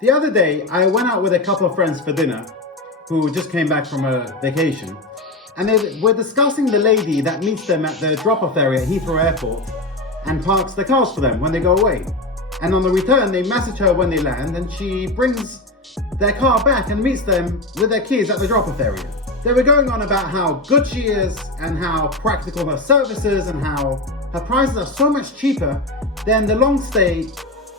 The other day, I went out with a couple of friends for dinner who just came back from a vacation. And they were discussing the lady that meets them at the drop-off area at Heathrow Airport and parks the cars for them when they go away. And on the return, they message her when they land and she brings their car back and meets them with their keys at the drop-off area. They were going on about how good she is and how practical her service is and how her prices are so much cheaper than the long stay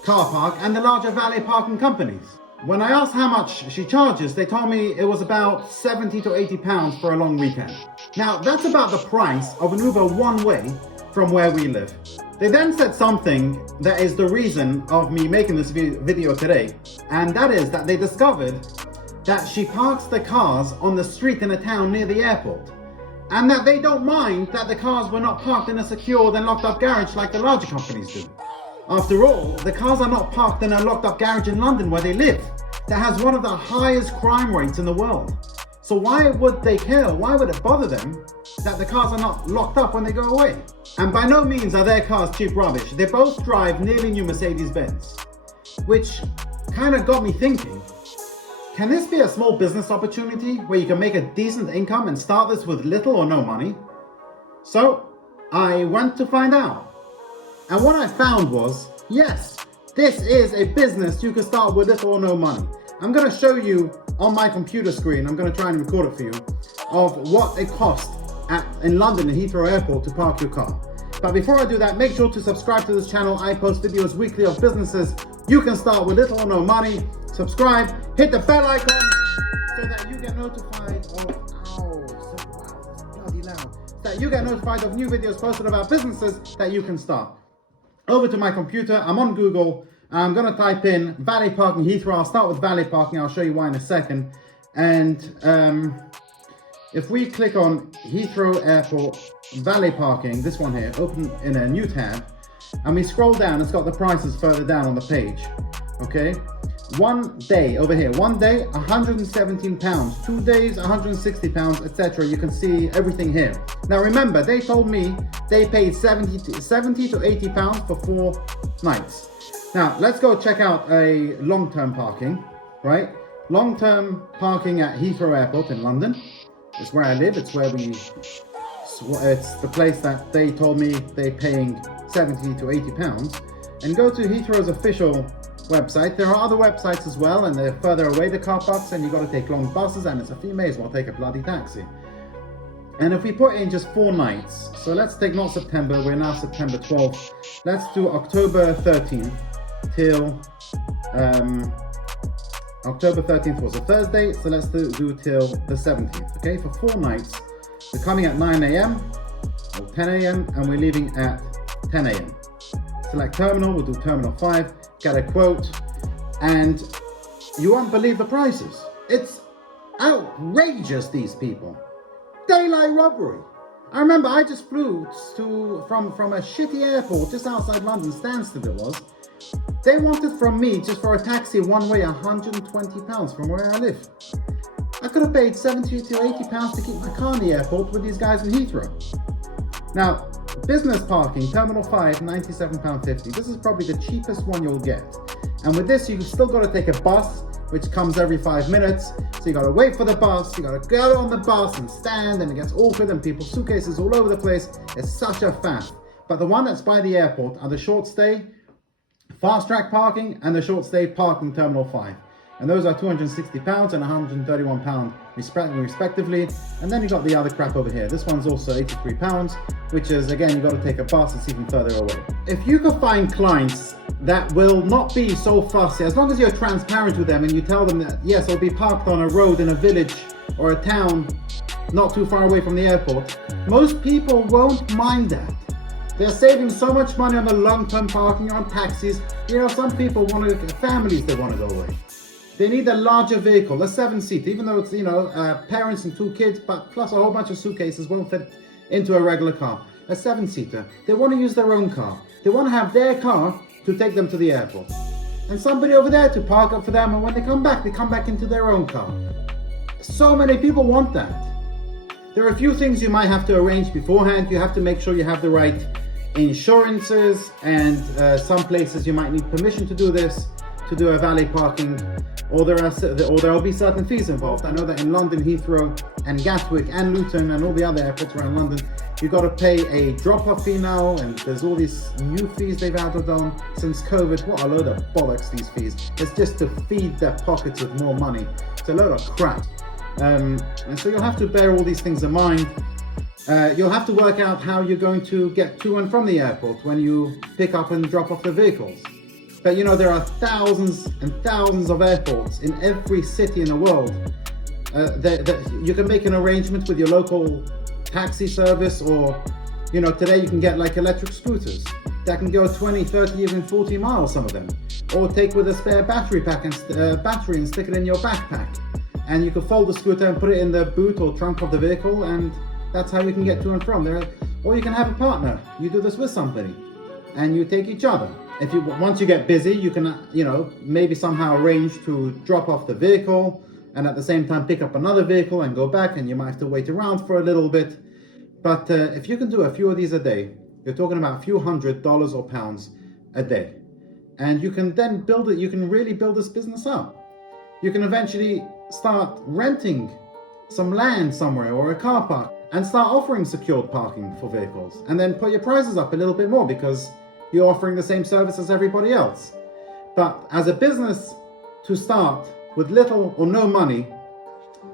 car park and the larger valet parking companies. When I asked how much she charges, they told me it was about 70 to 80 pounds for a long weekend. Now, that's about the price of an Uber one way from where we live. They then said something that is the reason of me making this video today, and that is that they discovered that she parks the cars on the street in a town near the airport, and that they don't mind that the cars were not parked in a secured and locked up garage like the larger companies do. After all, the cars are not parked in a locked up garage in London where they live, that has one of the highest crime rates in the world. So why would they care? Why would it bother them that the cars are not locked up when they go away? And by no means are their cars cheap rubbish. They both drive nearly new Mercedes-Benz, which kind of got me thinking, can this be a small business opportunity where you can make a decent income and start this with little or no money? So I went to find out. And what I found was, yes, this is a business you can start with little or no money. I'm going to show you on my computer screen, I'm going to try and record it for you, of what it costs in London at Heathrow Airport to park your car. But before I do that, make sure to subscribe to this channel. I post videos weekly of businesses you can start with little or no money. Subscribe, hit the bell icon so that you get notified of new videos posted about businesses that you can start. Over to my computer, I'm on Google. I'm going to type in valet parking Heathrow. I'll start with valet parking. I'll show you why in a second. And if we click on Heathrow Airport valet parking, this one here, open in a new tab, and we scroll down, it's got the prices further down on the page. Okay, one day over here, one day 117 pounds, 2 days 160 pounds, etc. You can see everything here. Now remember, they told me they paid 70 to 80 pounds for 4 nights. Now let's go check out a long-term parking, right? Long-term parking at Heathrow Airport in London. It's where I live. It's the place that they told me they're paying 70 to 80 pounds. And go to Heathrow's official website. There are other websites as well, and they're further away, the car parks, and you've got to take long buses, and it's you may as well take a bloody taxi. And if we put in just 4 nights, so let's take not September, we're now September 12th, let's do October 13th till October 13th was a Thursday, so let's do till the 17th. Okay, for 4 nights, we're coming at 9 a.m. or 10 a.m. and we're leaving at 10 a.m. Select terminal, we'll do terminal 5, get a quote, and you won't believe the prices. It's outrageous, these people. Daylight robbery. I remember I just flew from a shitty airport just outside London, Stansted it was. They wanted from me, just for a taxi one way, 120 pounds from where I live. I could have paid 70 to 80 pounds to keep my car in the airport with these guys in Heathrow. Now, business parking, Terminal 5, £97.50. This is probably the cheapest one you'll get. And with this, you've still got to take a bus, which comes every 5 minutes. So you got to wait for the bus, you got to go on the bus and stand, and it gets awkward, and people's suitcases all over the place. It's such a faff. But the one that's by the airport are the short stay, fast track parking, and the short stay parking Terminal 5. And those are £260 and £131 respectively. And then you got the other crap over here. This one's also £83, which is, again, you've got to take a bus, it's even further away. If you could find clients that will not be so fussy, as long as you're transparent with them and you tell them that, yes, it'll be parked on a road in a village or a town not too far away from the airport, most people won't mind that. They're saving so much money on the long-term parking, on taxis. You know, some people want to, families, they want to go away. They need a larger vehicle, a 7-seater, even though it's, you know, parents and 2 kids, but plus a whole bunch of suitcases won't fit into a regular car. A 7-seater. They want to use their own car. They want to have their car to take them to the airport. And somebody over there to park up for them, and when they come back into their own car. So many people want that. There are a few things you might have to arrange beforehand. You have to make sure you have the right insurances, and some places you might need permission to do this. to do a valet parking, or there'll be certain fees involved. I know that in London, Heathrow and Gatwick and Luton and all the other airports around London, you've got to pay a drop-off fee now, and there's all these new fees they've added on since COVID. What a load of bollocks, these fees. It's just to feed their pockets with more money. It's a load of crap. And so you'll have to bear all these things in mind. You'll have to work out how you're going to get to and from the airport when you pick up and drop off the vehicles. But you know, there are thousands and thousands of airports in every city in the world. You can make an arrangement with your local taxi service, or you know, today you can get like electric scooters that can go 20, 30, even 40 miles, some of them. Or take with a spare battery pack and battery and stick it in your backpack. And you can fold the scooter and put it in the boot or trunk of the vehicle, and that's how you can get to and from there. Or you can have a partner. You do this with somebody and you take each other. Once you get busy, you can, you know, maybe somehow arrange to drop off the vehicle and at the same time pick up another vehicle and go back, and you might have to wait around for a little bit. But if you can do a few of these a day, you're talking about a few $100s or pounds a day. And you can then build it, you can really build this business up. You can eventually start renting some land somewhere or a car park and start offering secured parking for vehicles, and then put your prices up a little bit more because you're offering the same service as everybody else. But as a business to start with little or no money,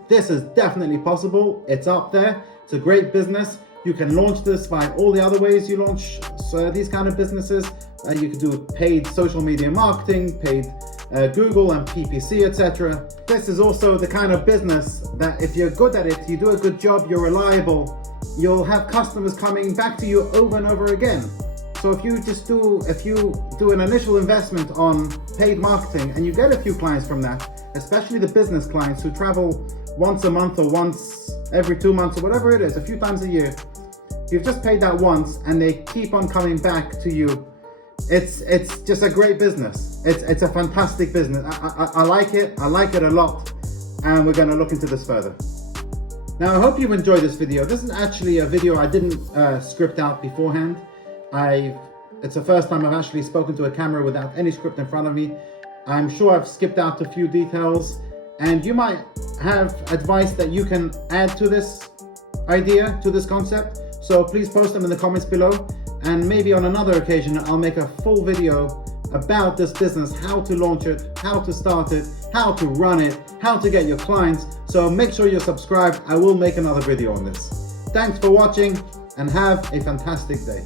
this is definitely possible. It's up there. It's a great business. You can launch this by all the other ways you launch these kind of businesses. You can do paid social media marketing, paid Google and PPC, etc. This is also the kind of business that if you're good at it, you do a good job, you're reliable, you'll have customers coming back to you over and over again. So if you do an initial investment on paid marketing and you get a few clients from that, especially the business clients who travel once a month or once every 2 months or whatever it is, a few times a year, you've just paid that once and they keep on coming back to you. It's just a great business. It's a fantastic business. I like it a lot, and we're going to look into this further. Now I hope you've enjoyed this video. This is actually a video I didn't script out beforehand. It's the first time I've actually spoken to a camera without any script in front of me. I'm sure I've skipped out a few details, and you might have advice that you can add to this idea, to this concept. So please post them in the comments below, and maybe on another occasion I'll make a full video about this business, how to launch it, how to start it, how to run it, how to get your clients. So make sure you're subscribed. I will make another video on this. Thanks for watching and have a fantastic day.